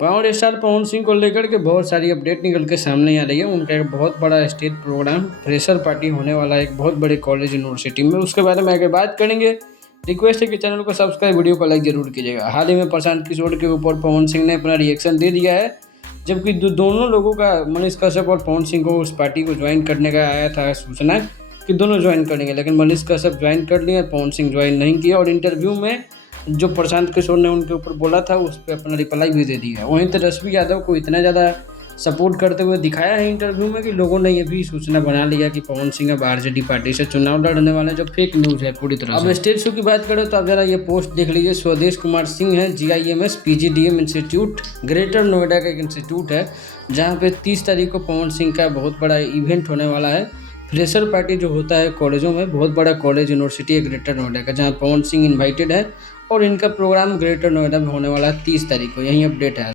Power star Pawan Singh को लेकर के बहुत सारी अपडेट निकल के सामने आ रही है। उनका एक बहुत बड़ा स्टेज प्रोग्राम फ्रेशर पार्टी होने वाला है एक बहुत बड़े कॉलेज यूनिवर्सिटी में, उसके बारे में आगे बात करेंगे। रिक्वेस्ट है कि चैनल को सब्सक्राइब, वीडियो को लाइक जरूर कीजिएगा। हाल ही में प्रशांत किशोर के ऊपर पवन सिंह ने अपना रिएक्शन दे दिया है, जबकि दोनों लोगों का, मनीष कश्यप और पवन सिंह को उस पार्टी को ज्वाइन करने का आया था सूचना कि दोनों ज्वाइन करेंगे, लेकिन मनीष कश्यप ज्वाइन कर लिए, पवन सिंह ज्वाइन नहीं किया। और इंटरव्यू में जो प्रशांत किशोर ने उनके ऊपर बोला था उस पर अपना रिप्लाई भी दे दिया। वहीं तेजस्वी यादव को इतना ज़्यादा सपोर्ट करते हुए दिखाया है इंटरव्यू में कि लोगों ने ये भी सूचना बना लिया कि पवन सिंह अब आरजेडी पार्टी से चुनाव लड़ने वाले, जो फेक न्यूज़ है पूरी तरह से। अब स्टेट शो की बात करें तो आप जरा ये पोस्ट देख लीजिए। स्वदेश कुमार सिंह है, GIMS PGDM institute, greater Noida का एक इंस्टीट्यूट है, जहाँ पे 30 तारीख को पवन सिंह का बहुत बड़ा इवेंट होने वाला है। फ्रेशर पार्टी जो होता है कॉलेजों में, बहुत बड़ा कॉलेज यूनिवर्सिटी है ग्रेटर नोएडा का, जहाँ पवन सिंह इन्वाइटेड है और इनका प्रोग्राम ग्रेटर नोएडा में होने वाला है 30 तारीख को। यही अपडेट है।